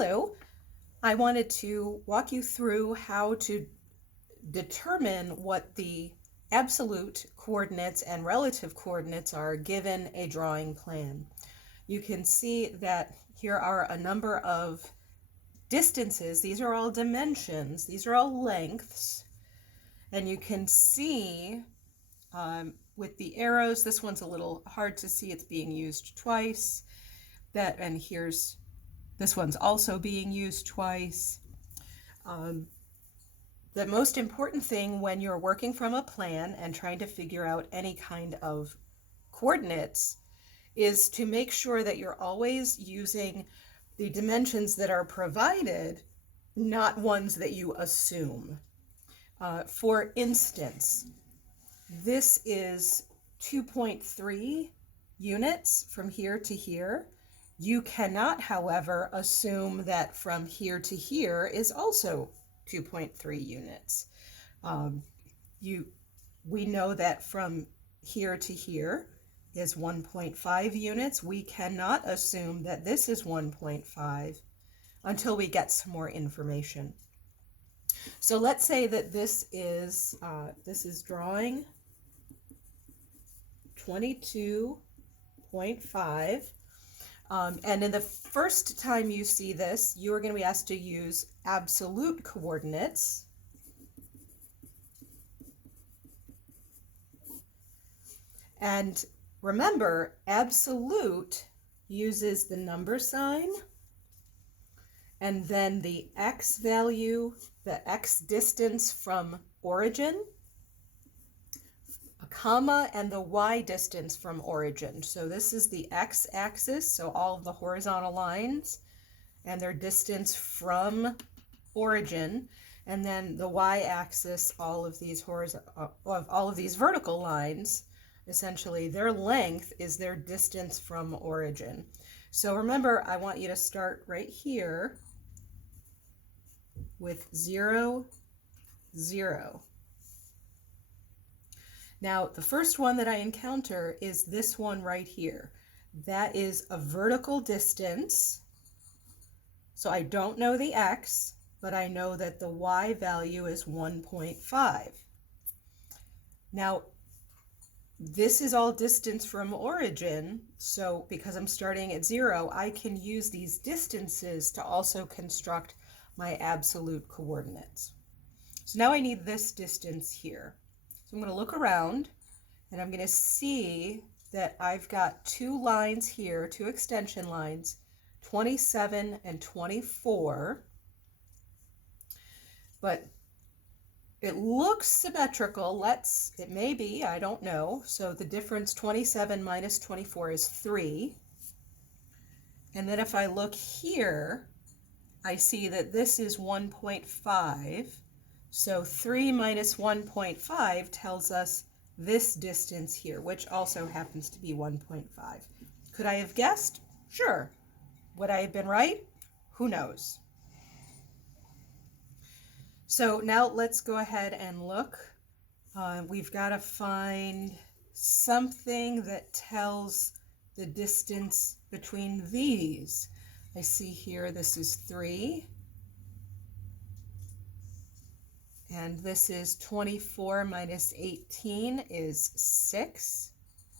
Hello, I wanted to walk you through how to determine what the absolute coordinates and relative coordinates are given a drawing plan. You can see that here are a number of distances. These are all dimensions. These are all lengths. And you can see with the arrows, this one's a little hard to see. It's being used twice. And here's this one's also being used twice. The most important thing when you're working from a plan and trying to figure out any kind of coordinates is to make sure that you're always using the dimensions that are provided, not ones that you assume. For instance, this is 2.3 units from here to here. You cannot, however, assume that from here to here is also 2.3 units. We know that from here to here is 1.5 units. We cannot assume that this is 1.5 until we get some more information. So let's say that this is drawing 22.5. And in the first time you see this, you are going to be asked to use absolute coordinates. And remember, absolute uses the number sign and then the x value, the x distance from origin, a comma, and the y distance from origin. So this is the x-axis, so all of the horizontal lines and their distance from origin, and then the y-axis, all of these vertical lines, essentially their length is their distance from origin. So remember, I want you to start right here with 0, 0. Now, the first one that I encounter is this one right here. That is a vertical distance. So I don't know the x, but I know that the y value is 1.5. Now, this is all distance from origin, so because I'm starting at 0, I can use these distances to also construct my absolute coordinates. So now I need this distance here. So I'm going to look around and I'm going to see that I've got two lines here, two extension lines, 27 and 24, but it looks symmetrical. It may be, I don't know. So the difference 27 minus 24 is 3. And then if I look here, I see that this is 1.5. So 3 minus 1.5 tells us this distance here, which also happens to be 1.5. Could I have guessed? Sure. Would I have been right? Who knows? So now let's go ahead and look. We've got to find something that tells the distance between these. I see here this is 3. And this is 24 minus 18 is 6.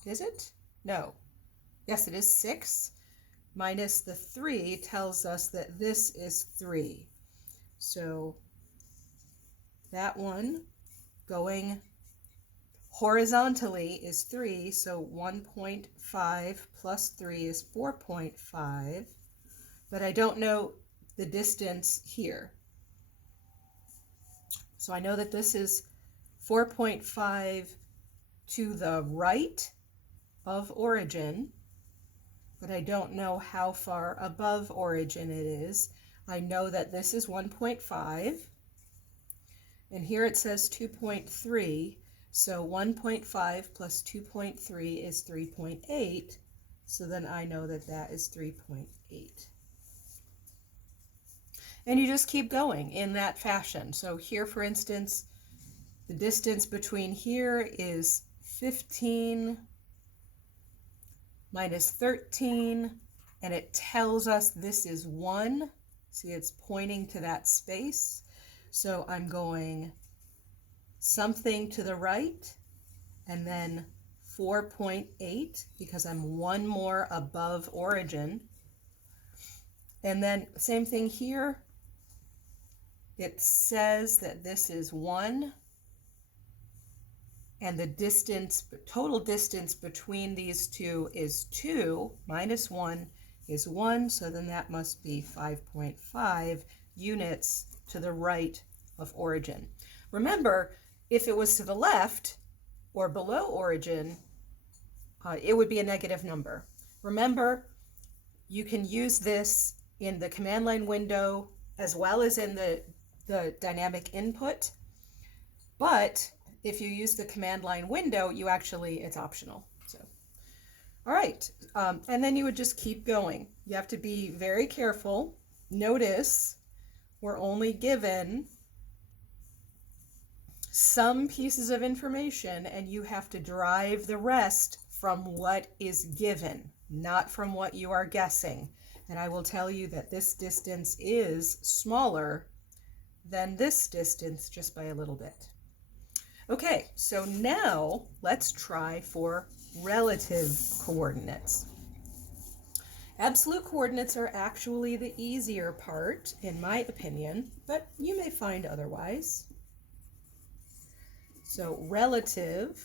Is it? No. Yes, it is 6. Minus the 3 tells us that this is 3. So that one going horizontally is 3, so 1.5 plus 3 is 4.5, but I don't know the distance here. So I know that this is 4.5 to the right of origin, but I don't know how far above origin it is. I know that this is 1.5. And here it says 2.3, so 1.5 plus 2.3 is 3.8, so then I know that that is 3.8. And you just keep going in that fashion. So here, for instance, the distance between here is 15 minus 13, and it tells us this is 1 See, it's pointing to that space. So I'm going something to the right, and then 4.8 because I'm one more above origin. And then same thing here. It says that this is 1, and the distance, total distance between these two is 2, minus 1 is 1, so then that must be 5.5 units to the right of origin. Remember, if it was to the left or below origin, it would be a negative number. Remember, you can use this in the command line window as well as in the dynamic input, but if you use the command line window, it's optional. So, all right, and then you would just keep going. You have to be very careful. Notice we're only given some pieces of information, and you have to derive the rest from what is given, not from what you are guessing. And I will tell you that this distance is smaller than this distance just by a little bit. Okay, so now let's try for relative coordinates. Absolute coordinates are actually the easier part, in my opinion, but you may find otherwise. So relative,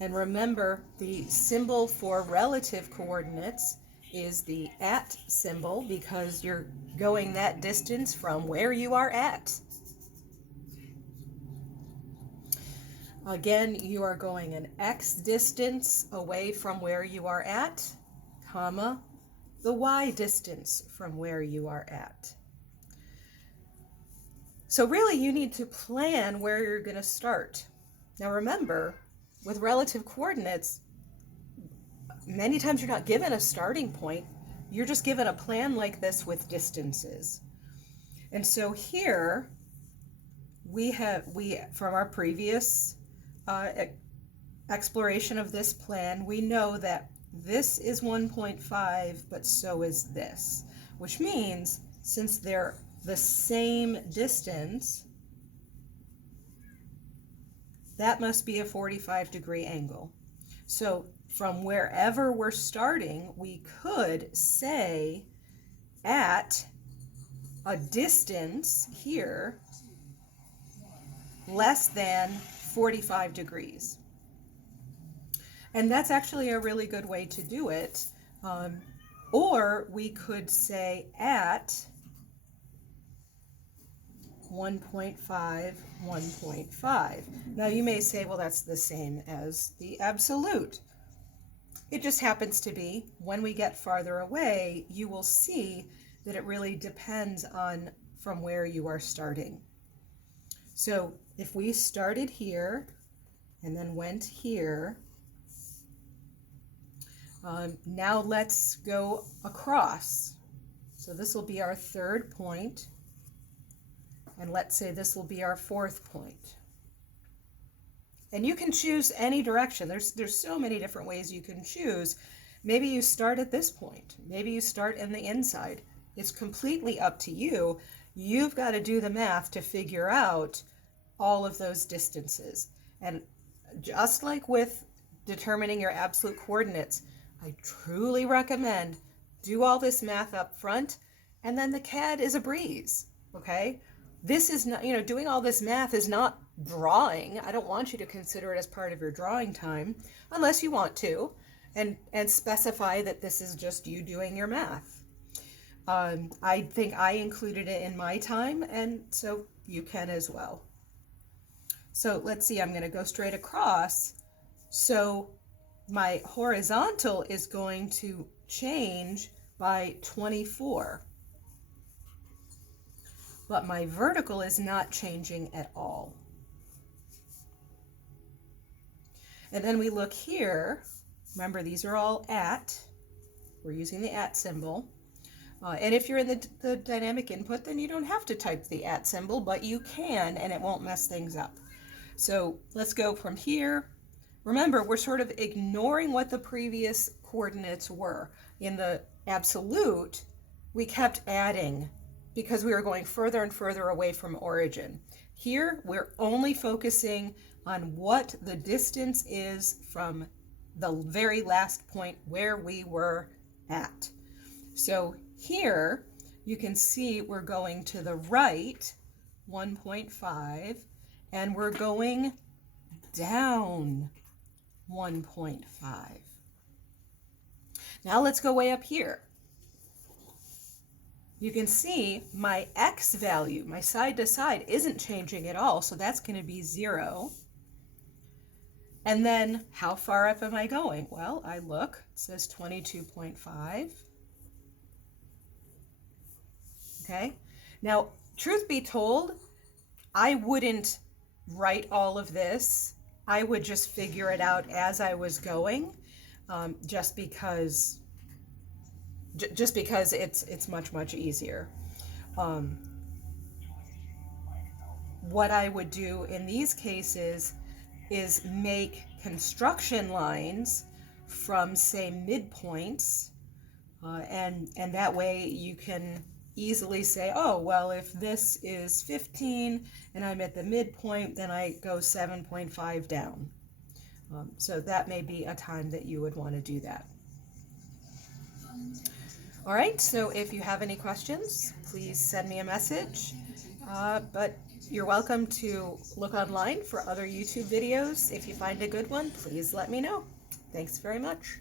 and remember the symbol for relative coordinates is the at symbol because you're going that distance from where you are at. Again, you are going an x distance away from where you are at, comma, the y distance from where you are at. So really you need to plan where you're going to start. Now remember, with relative coordinates, many times you're not given a starting point, you're just given a plan like this with distances. And so here we from our previous exploration of this plan, we know that this is 1.5, but so is this, which means since they're the same distance, that must be a 45-degree angle. So from wherever we're starting, we could say at a distance here less than 45 degrees. And that's actually a really good way to do it. Or we could say at 1.5, 1.5. Now you may say, well, that's the same as the absolute. It just happens to be when we get farther away, you will see that it really depends on from where you are starting. So if we started here and then went here, now let's go across. So this will be our third point, and let's say this will be our fourth point. And you can choose any direction. There's so many different ways you can choose. Maybe you start at this point. Maybe you start in the inside. It's completely up to you. You've got to do the math to figure out all of those distances. And just like with determining your absolute coordinates, I truly recommend do all this math up front, and then the CAD is a breeze, okay? This is not, doing all this math is not drawing. I don't want you to consider it as part of your drawing time, unless you want to, and specify that this is just you doing your math. I think I included it in my time, and so you can as well. So let's see, I'm going to go straight across. So my horizontal is going to change by 24. But my vertical is not changing at all. And then we look here. Remember, these are all at. We're using the at symbol. And if you're in the dynamic input, then you don't have to type the at symbol, but you can, and it won't mess things up. So let's go from here. Remember, we're sort of ignoring what the previous coordinates were. In the absolute, we kept adding because we were going further and further away from origin. Here, we're only focusing on what the distance is from the very last point where we were at. So here, you can see we're going to the right 1.5, and we're going down 1.5. Now let's go way up here. You can see my x value, my side to side, isn't changing at all, so that's going to be 0. And then how far up am I going? Well, I look, it says 22.5. Okay, now truth be told, I wouldn't write all of this. I would just figure it out as I was going, just because it's much easier. What I would do in these cases is make construction lines from, say, midpoints, and that way you can easily say, oh, well, if this is 15 and I'm at the midpoint, then I go 7.5 down. So that may be a time that you would want to do that. All right, so if you have any questions, please send me a message. But you're welcome to look online for other YouTube videos. If you find a good one, please let me know. Thanks very much.